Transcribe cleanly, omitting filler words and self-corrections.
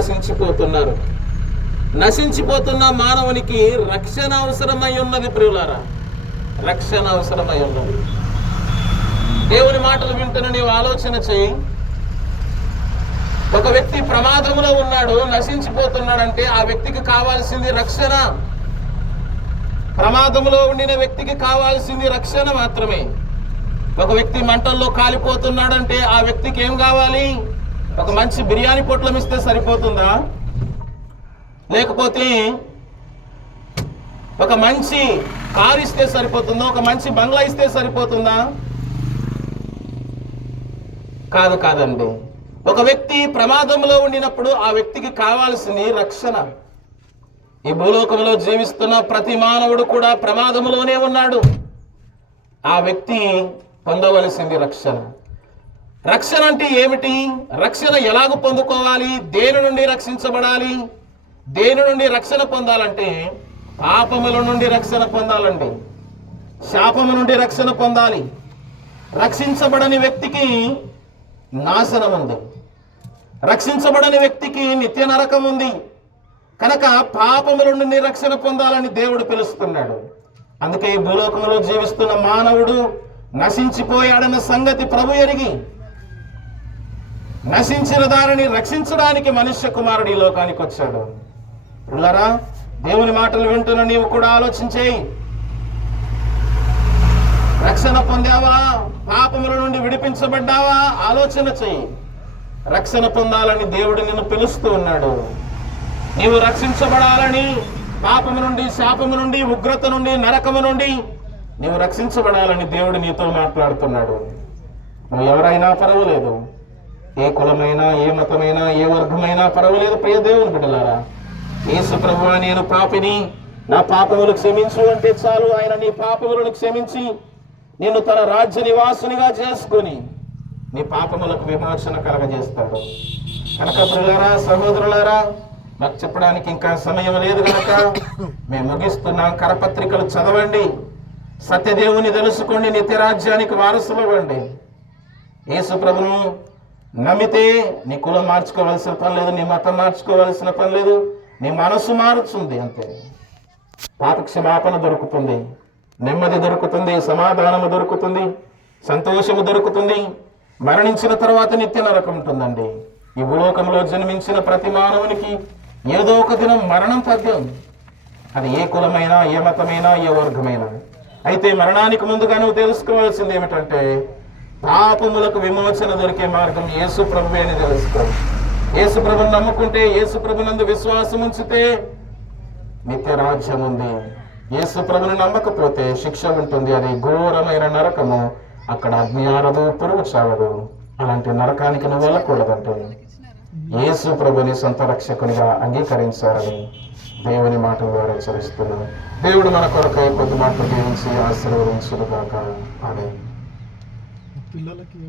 నశించిపోతున్నారు. నశించిపోతున్న మానవునికి రక్షణ అవసరమై ఉన్నది ప్రియులారా, రక్షణ అవసరమై ఉన్నది. దేవుని మాటలు వింటున్న నీవు ఆలోచన చేయి. ఒక వ్యక్తి ప్రమాదంలో ఉన్నాడు, నశించిపోతున్నాడంటే ఆ వ్యక్తికి కావాల్సింది రక్షణ. ప్రమాదంలో ఉండిన వ్యక్తికి కావాల్సింది రక్షణ మాత్రమే. ఒక వ్యక్తి మంటల్లో కాలిపోతున్నాడంటే ఆ వ్యక్తికి ఏం కావాలి? ఒక మంచి బిర్యానీ పొట్లం ఇస్తే సరిపోతుందా? లేకపోతే ఒక మంచి కారు ఇస్తే సరిపోతుందా? ఒక మంచి బంగ్లా ఇస్తే సరిపోతుందా? కాదండి. ఒక వ్యక్తి ప్రమాదంలో ఉండినప్పుడు ఆ వ్యక్తికి కావాల్సింది రక్షణ. ఈ భూలోకంలో జీవిస్తున్న ప్రతి మానవుడు కూడా ప్రమాదంలోనే ఉన్నాడు. ఆ వ్యక్తి పొందవలసింది రక్షణ. రక్షణ అంటే ఏమిటి? రక్షణ ఎలాగ పొందుకోవాలి? దేని నుండి రక్షించబడాలి? దేని నుండి రక్షణ పొందాలంటే పాపముల నుండి రక్షణ పొందాలండి, శాపము నుండి రక్షణ పొందాలి. రక్షించబడని వ్యక్తికి నాశనం ఉంది, రక్షించబడని వ్యక్తికి నిత్య నరకం ఉంది. కనుక పాపముల నుండి రక్షణ పొందాలని దేవుడు పిలుస్తున్నాడు. అందుకే ఈ భూలోకంలో జీవిస్తున్న మానవుడు నశించిపోయాడన్న సంగతి ప్రభు ఎరిగి నశించిన దానిని రక్షించడానికి మనుష్య కుమారుడు ఈ లోకానికి వచ్చాడు. పిల్లరా, దేవుని మాటలు వింటున్న నీవు కూడా ఆలోచించేయి. రక్షణ పొందావా? పాపముల నుండి విడిపించబడ్డావా? ఆలోచన చెయ్యి. రక్షణ పొందాలని దేవుడు నిన్ను పిలుస్తూ ఉన్నాడు. నీవు రక్షించబడాలని, పాపము నుండి, శాపము నుండి, ఉగ్రత నుండి, నరకము నుండి నీవు రక్షించబడాలని దేవుడు నీతో మాట్లాడుతున్నాడు. నువ్వు ఎవరైనా పర్వాలేదు, ఏ కులమైనా, ఏ మతమైనా, ఏ వర్గమైనా పర్వాలేదు. ప్రియ దేవుని బిడ్డలారా, యేసు ప్రభువా నేను పాపిని, నా పాపములు క్షమించు అంటే చాలు. ఆయన నీ పాపములను క్షమించి నిన్ను తన రాజ్య నివాసునిగా చేసుకుని నీ పాపములకు విమోచన కలగజేస్తాడు. కనుక ప్రియులారా, సహోదరులారా, నాకు చెప్పడానికి ఇంకా సమయం లేదు కనుక మేము ముగిస్తున్నాం. కరపత్రికలు చదవండి, సత్యదేవుని తెలుసుకోండి, నిత్యరాజ్యానికి వారసులు అవ్వండి. యేసు ప్రభును నమ్మితే నీ కులం మార్చుకోవాల్సిన పని లేదు, నీ మతం మార్చుకోవాల్సిన పని లేదు, నీ మనసు మారుతుంది అంతే. పాప క్షమాపణ దొరుకుతుంది, నెమ్మది దొరుకుతుంది, సమాధానము దొరుకుతుంది, సంతోషము దొరుకుతుంది. మరణించిన తర్వాత నిత్య నరకం ఉంటుందండి. ఈ భూలోకంలో జన్మించిన ప్రతి మానవునికి ఏదో ఒక దినం మరణం తథ్యం. అది ఏ కులమైనా, ఏ మతమైనా, ఏ వర్గమైనా. అయితే మరణానికి ముందుగా నువ్వు తెలుసుకోవాల్సింది ఏమిటంటే పాపములకు విమోచన దొరికే మార్గం యేసు ప్రభువే అని తెలుసుకో. యేసు ప్రభుని నమ్ముకుంటే, యేసు ప్రభునందు విశ్వాసం ఉంచితే నిత్య రాజ్యం ఉంది. యేసు ప్రభుని నమ్మకపోతే శిక్ష ఉంటుంది, అది ఘోరమైన నరకము. అక్కడ అగ్ని ఆరదు, పురుగు చావదు. అలాంటి నరకానికి నువ్వు వెళ్ళకూడదంటే యేసు ప్రభుని సొంత రక్షకునిగా అంగీకరించాలని దేవుని మాట ద్వారా హెచ్చరిస్తున్నాను. దేవుడు మన కొరకై కొద్ది మాటలు దీవించి ఆశీర్వదించుగాక. ఆమేన్. పిల్లలకి